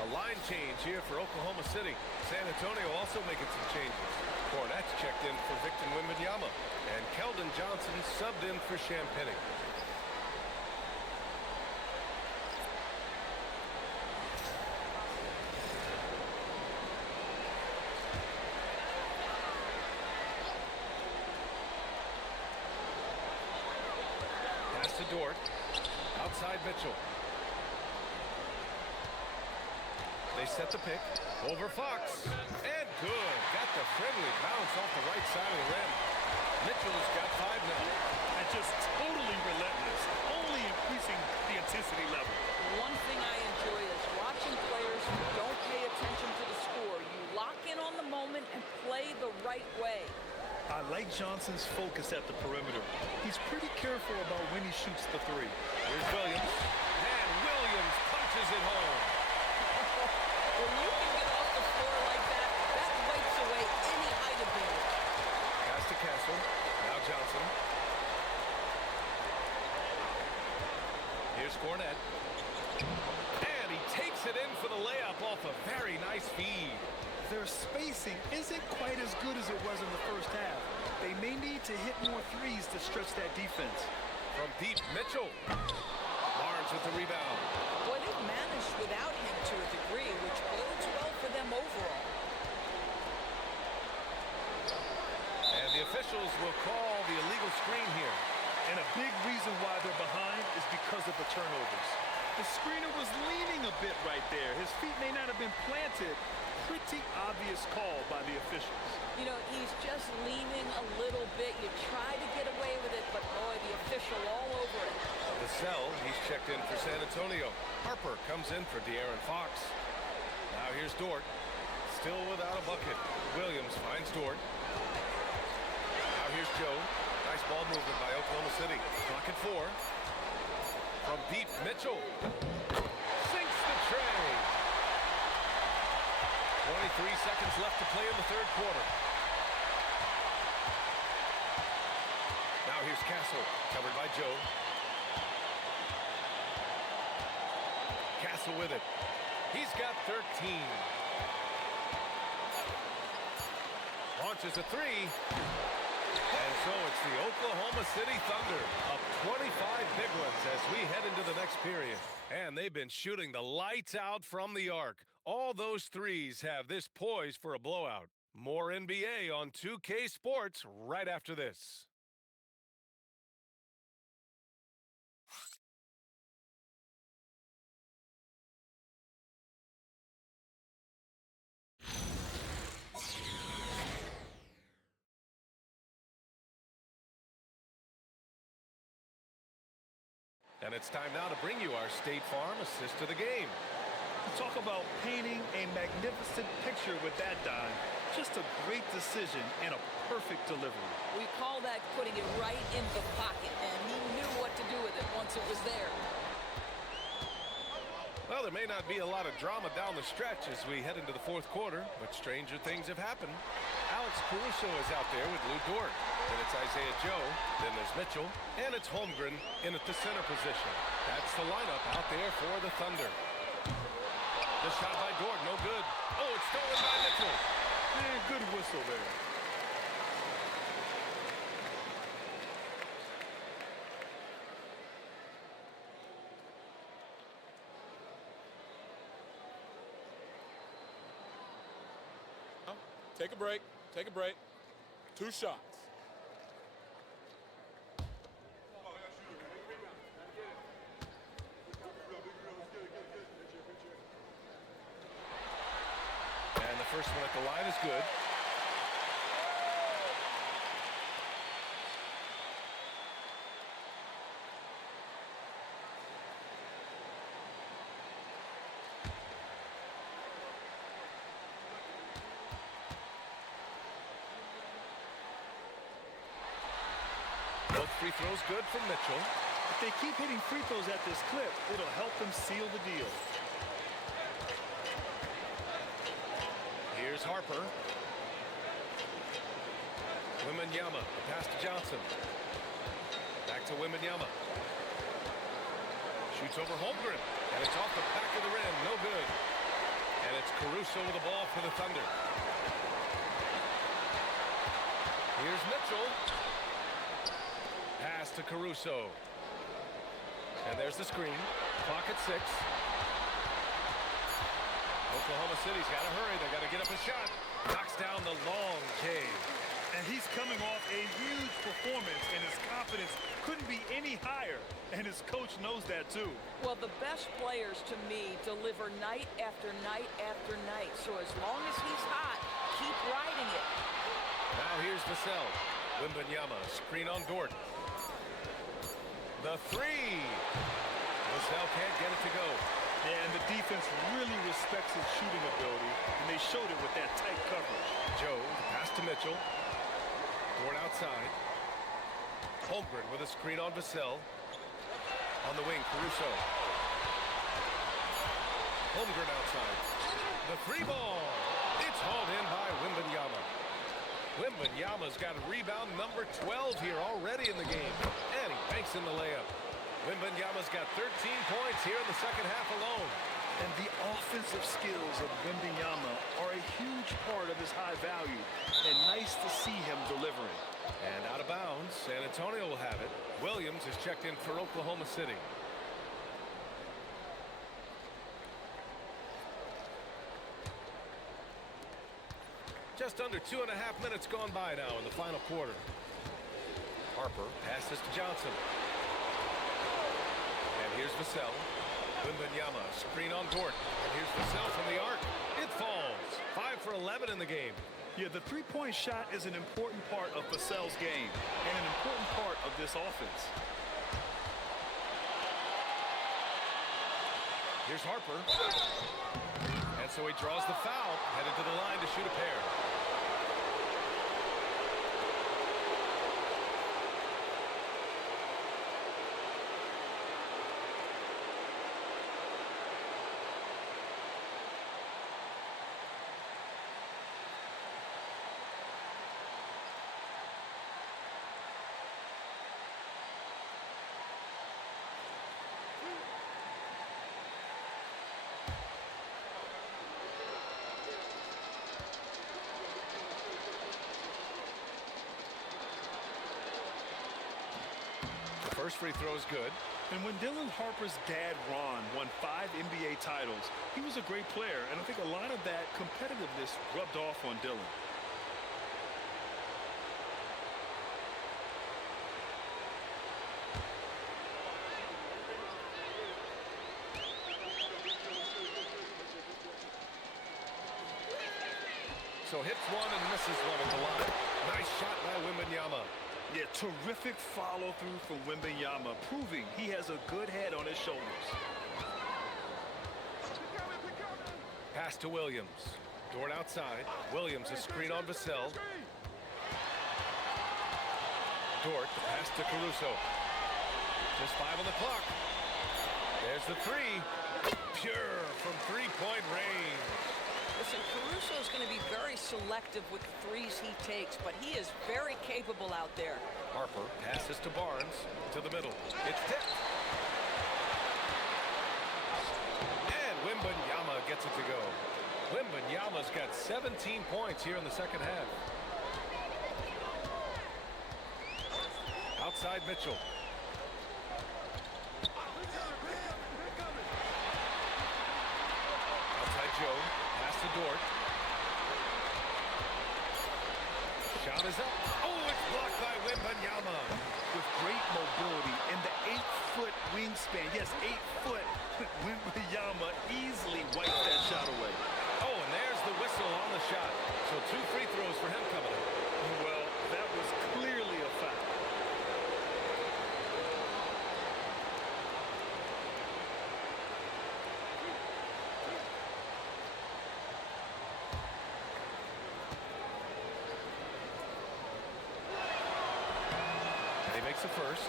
A line change here for Oklahoma City. San Antonio also making some changes. Cornette's checked in for Victor Wembanyama. And Keldon Johnson subbed in for Champagny. Pass to Dort. Outside Mitchell. They set the pick. Over Fox. And good. Got the friendly bounce off the right side of the rim. Mitchell has got 5 now. And just totally relentless, only increasing the intensity level. One thing I enjoy is watching players who don't pay attention to the score. You lock in on the moment and play the right way. I like Johnson's focus at the perimeter. He's pretty careful about when he shoots the 3. Here's Williams. And Williams punches it home. When you can get off the floor like that, that wipes away any height advantage. Pass to Castle. Now Johnson. Here's Cornette. And he takes it in for the layup off a very nice feed. Their spacing isn't quite as good as it was in the first half. They may need to hit more threes to stretch that defense. From deep, Mitchell. Barnes with the rebound. Boy, they've managed without him to a degree, which bodes well for them overall. And the officials will call the illegal screen here. And a big reason why they're behind is because of the turnovers. The screener was leaning a bit right there. His feet may not have been planted. Pretty obvious call by the officials. You know, he's just leaning a little bit. You try to get away with it, but boy, the official all over it. Vassell, he's checked in for San Antonio. Harper comes in for De'Aaron Fox. Now here's Dort. Still without a bucket. Williams finds Dort. Now here's Joe. Nice ball movement by Oklahoma City. Clock at 4. From deep, Mitchell. Sinks the tray. 23 seconds left to play in the third quarter. Now here's Castle, covered by Joe. Castle with it. He's got 13. Launches a 3. And so it's the Oklahoma City Thunder up 25 big ones as we head into the next period. And they've been shooting the lights out from the arc. All those threes have this poised for a blowout. More NBA on 2K Sports right after this. And it's time now to bring you our State Farm assist to the game. Talk about painting a magnificent picture with that dive. Just a great decision and a perfect delivery. We call that putting it right in the pocket, and he knew what to do with it once it was there. Well, there may not be a lot of drama down the stretch as we head into the fourth quarter, but stranger things have happened. Alex Caruso is out there with Lou Dort. Then it's Isaiah Joe. Then there's Mitchell. And it's Holmgren in at the center position. That's the lineup out there for the Thunder. The shot by Dort, no good. Oh, it's stolen by Mitchell. Man, good whistle there. Take a break. Take a break. 2 shots. And the first one at the line is good. Both free throws good from Mitchell. If they keep hitting free throws at this clip, it'll help them seal the deal. Here's Harper. Wembanyama, a pass to Johnson. Back to Wembanyama. Shoots over Holmgren, and it's off the back of the rim, no good. And it's Caruso with the ball for the Thunder. Here's Mitchell. Pass to Caruso. And there's the screen. Clock at 6. Oklahoma City's got to hurry. They got to get up a shot. Knocks down the long J. And he's coming off a huge performance, and his confidence couldn't be any higher. And his coach knows that, too. Well, the best players, to me, deliver night after night after night. So as long as he's hot, keep riding it. Now here's Vassell. Wembanyama, screen on Dort. The three. Vassell can't get it to go. Yeah, and the defense really respects his shooting ability, and they showed it with that tight coverage. Joe, the pass to Mitchell. Dort outside. Holmgren with a screen on Vassell. On the wing, Caruso. Holmgren outside. The three ball. It's hauled in by Wembanyama. Wembanyama's got rebound number 12 here already in the game. And he banks in the layup. Wembanyama's got 13 points here in the second half alone. And the offensive skills of Wembanyama are a huge part of his high value. And nice to see him delivering. And out of bounds, San Antonio will have it. Williams is checked in for Oklahoma City. Just under 2.5 minutes gone by now in the final quarter. Harper passes to Johnson. And here's Vassell. Wembanyama, screen on Dort. And here's Vassell from the arc. It falls. 5 for 11 in the game. Yeah, the three-point shot is an important part of Vassell's game and an important part of this offense. Here's Harper. And so he draws the foul, headed to the line to shoot a pair. First free throw is good. And when Dylan Harper's dad, Ron, won 5 NBA titles, he was a great player, and I think a lot of that competitiveness rubbed off on Dylan. So hits one and misses one at the line. Nice shot by Wembanyama. Yeah, terrific follow-through from Wembanyama, proving he has a good head on his shoulders. Pass to Williams. Dort outside. Williams, a screen on Vassell. Dort, the pass to Caruso. Just 5 on the clock. There's the three. Pure from three-point range. Listen, Caruso is going to be very selective with the threes he takes, but he is very capable out there. Harper passes to Barnes to the middle. It's tipped. And Wembanyama gets it to go. Wembanyama's got 17 points here in the second half. Outside Mitchell. Outside Joe. Pass to Dort. Shot is up. Oh, it's blocked by Wembanyama. With great mobility and the 8-foot wingspan. Yes, 8 foot. Wembanyama easily wiped that shot away. Oh, and there's the whistle on the shot. So 2 free throws for him coming up. Well, that was clearly a foul. And he makes the first.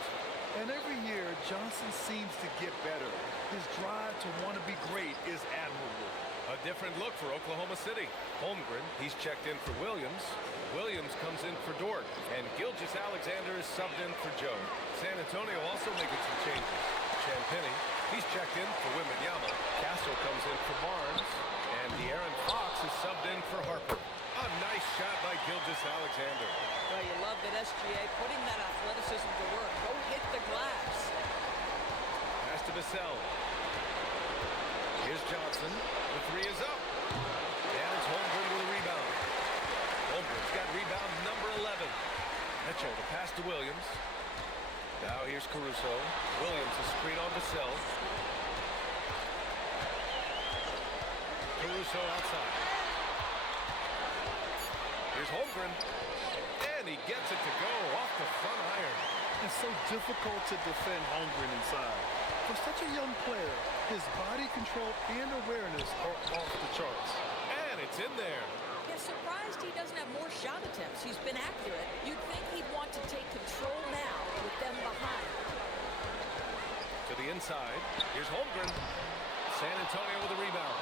And every year, Johnson seems to get better. His drive to want to be great is admirable. A different look for Oklahoma City. Holmgren, he's checked in for Williams. Williams comes in for Dort. And Gilgeous-Alexander is subbed in for Joe. San Antonio also making some changes. Champagnie, he's checked in for Wembanyama. Castro comes in for Barnes. And De'Aaron Fox is subbed in for Harper. A nice shot by Gilgeous-Alexander. Well, you love that SGA putting that athleticism to work. Go hit the glass. Pass to Vassell. Here's Johnson. The three is up. And it's Holmgren with a rebound. Holmgren's got rebound number 11. Mitchell, the pass to Williams. Now here's Caruso. Williams, a screen on Vassell. Caruso outside. Here's Holmgren. And he gets it to go off the front iron. It's so difficult to defend Holmgren inside. For such a young player, his body control and awareness are off the charts. And it's in there. Yeah, surprised he doesn't have more shot attempts. He's been accurate. You'd think he'd want to take control now with them behind. To the inside. Here's Holmgren. San Antonio with a rebound.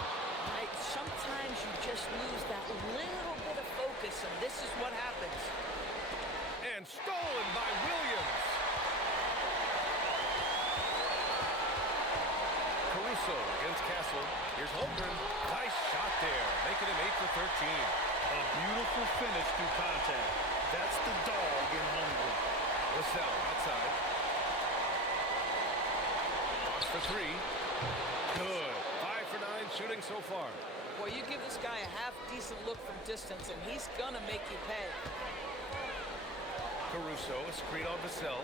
Right, sometimes you just lose that little bit of focus, and this is what happens. And stolen by Williams. Caruso against Castle. Here's Holmgren. Nice shot there, making him 8 for 13. A beautiful finish through contact. That's the dog in Holmgren. Vassell outside. Fox for three. Good. 5 for 9 shooting so far. Well, you give this guy a half-decent look from distance, and he's going to make you pay. Caruso, a screen on Vassell.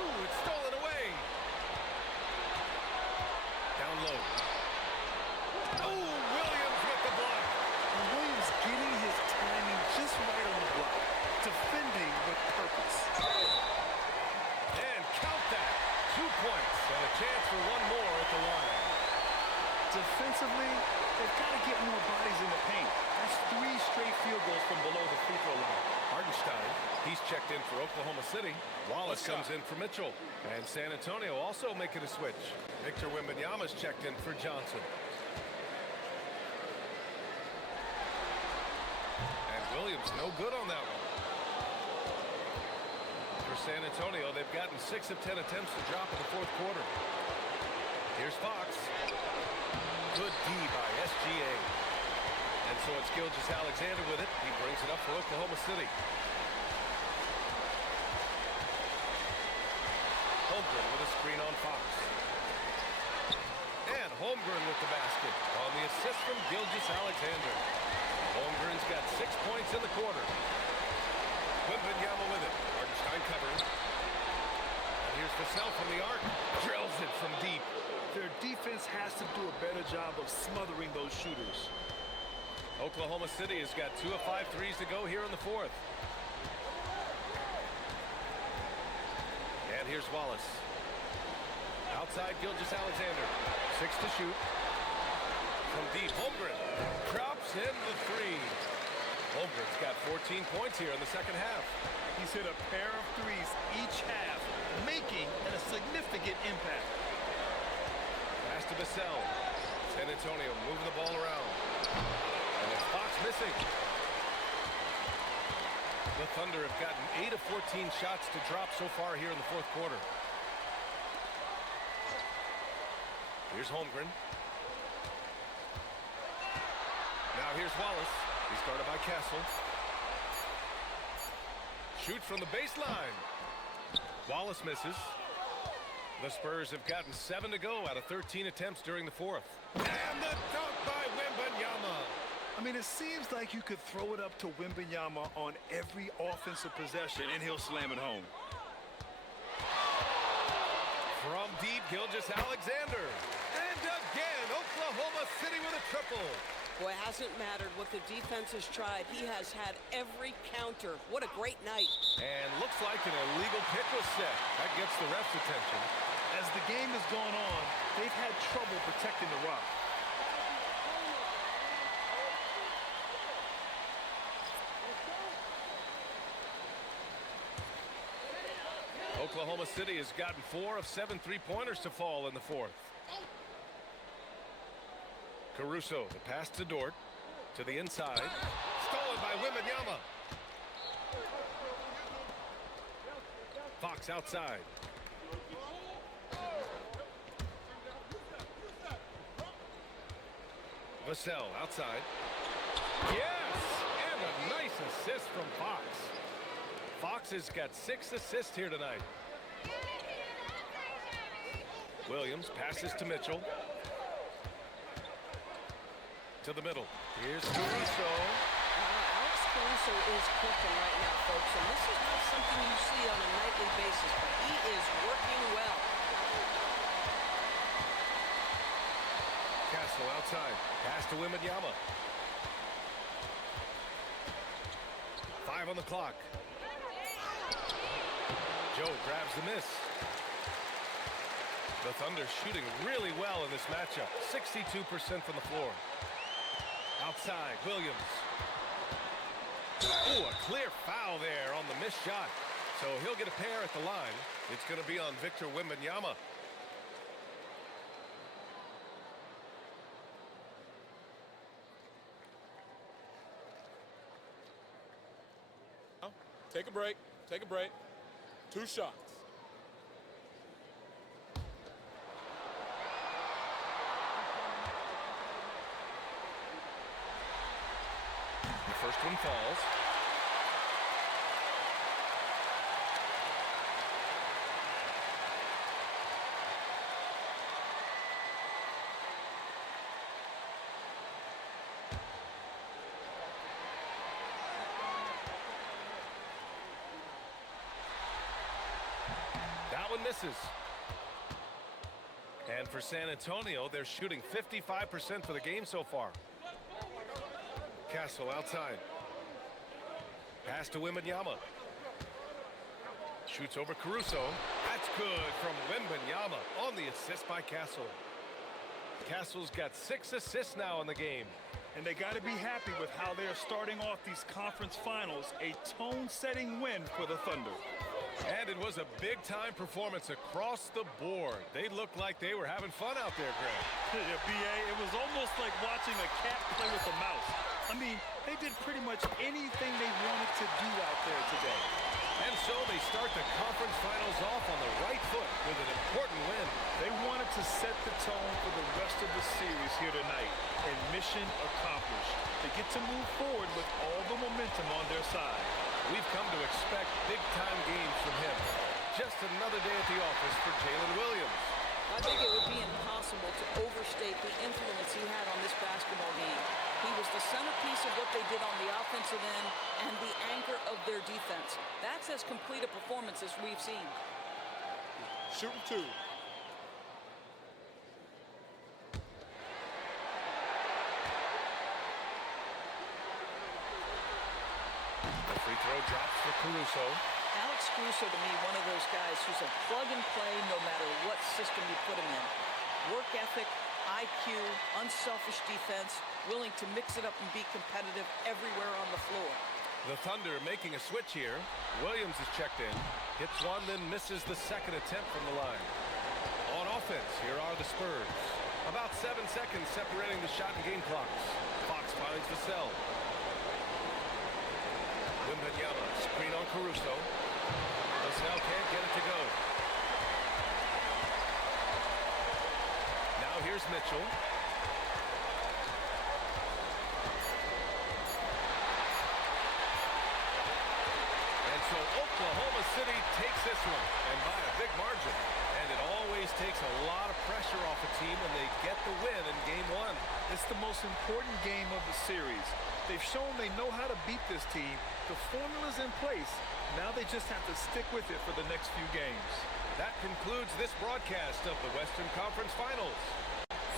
Ooh, it's stolen away. Down low. Oh, Williams with the block. Williams getting his timing just right on the block. Defending with purpose. And count that. 2 points and a chance for one more at the line. Defensively, they've got to get more bodies in the paint. That's 3 straight field goals from below the free throw line. Hardenstein, he's checked in for Oklahoma City. Wallace comes in for Mitchell. And San Antonio also making a switch. Victor Wembanyama's checked in for Johnson. And Williams no good on that one. For San Antonio, they've gotten 6 of 10 attempts to drop in the fourth quarter. Here's Fox. Good D by SGA. And so it's Gilgeous-Alexander with it. He brings it up for Oklahoma City. Holmgren with a screen on Fox. And Holmgren with the basket on the assist from Gilgeous-Alexander. Holmgren's got 6 points in the quarter. Wembanyama with it. Hardenstein covering. And here's Vassell from the arc. Drills it from deep. Their defense has to do a better job of smothering those shooters. Oklahoma City has got 2 of 5 threes to go here in the fourth. here's Wallace. Outside, Gilgeous-Alexander. 6 to shoot. From deep, Holmgren drops in the 3. Holmgren's got 14 points here in the second half. He's hit a pair of threes each half, making a significant impact. Pass to Vassell. San Antonio moving the ball around. And it's Fox missing. The Thunder have gotten 8 of 14 shots to drop so far here in the fourth quarter. Here's Holmgren. Now here's Wallace. He's guarded by Castle. Shoots from the baseline. Wallace misses. The Spurs have gotten 7 to go out of 13 attempts during the fourth. And the dunk by Wembanyama. I mean, it seems like you could throw it up to Wembanyama on every offensive possession, and he'll slam it home. From deep, Gilgeous-Alexander. And again, Oklahoma City with a triple. Boy, it hasn't mattered what the defense has tried. He has had every counter. What a great night. And looks like an illegal pick was set. That gets the ref's attention. As the game has gone on, they've had trouble protecting the rock. Oklahoma City has gotten 4 of 7 three-pointers to fall in the fourth. Caruso, the pass to Dort, to the inside. Stolen by Wembanyama. Fox outside. Vassell outside. Yes! And a nice assist from Fox. Fox has got 6 assists here tonight. Williams passes to Mitchell. To the middle. Here's Caruso. Alex Caruso is cooking right now, folks, and this is not something you see on a nightly basis, but he is working well. Castle outside. Pass to Wembanyama. 5 on the clock. Joe grabs the miss. The Thunder shooting really well in this matchup. 62% from the floor. Outside, Williams. Oh, a clear foul there on the missed shot. So he'll get a pair at the line. It's going to be on Victor Wembanyama. Take a break. Take a break. 2 shots. The first one falls. That one misses. And for San Antonio, they're shooting 55% for the game so far. Castle outside. Pass to Wembanyama. Shoots over Caruso. That's good from Wembanyama on the assist by Castle. Castle's got 6 assists now in the game. And they got to be happy with how they're starting off these conference finals. A tone-setting win for the Thunder. And it was a big-time performance across the board. They looked like they were having fun out there, Greg. Yeah, B.A., it was almost like watching a cat play with a mouse. I mean, they did pretty much anything they wanted to do out there today. And so they start the conference finals off on the right foot with an important win. They wanted to set the tone for the rest of the series here tonight, and mission accomplished. They get to move forward with all the momentum on their side. We've come to expect big-time games from him. Just another day at the office for Jalen Williams. I think it would be impossible to overstate the influence he had on this basketball game. He was the centerpiece of what they did on the offensive end and the anchor of their defense. That's as complete a performance as we've seen. Shooting 2. The free throw drops for Caruso. Alex Caruso, to me, one of those guys who's a plug and play no matter what system you put him in. Work ethic, IQ, unselfish defense, willing to mix it up and be competitive everywhere on the floor. The Thunder making a switch here. Williams is checked in. Hits one, then misses the second attempt from the line. On offense, here are the Spurs. About 7 seconds separating the shot and game clocks. Fox finds Vassell. Wembanyama, screen on Caruso. Vassell can't get it to go. Now here's Mitchell. And so Oklahoma City takes this one, and by a big margin. And it always takes a lot of pressure off a team when they get the win in game one. It's the most important game of the series. They've shown they know how to beat this team. The formula's in place. Now they just have to stick with it for the next few games. That concludes this broadcast of the Western Conference Finals.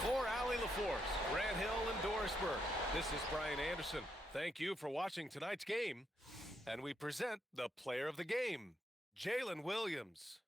For Allie LaForce, Grant Hill, and Doris Burke, this is Brian Anderson. Thank you for watching tonight's game. And we present the player of the game, Jalen Williams.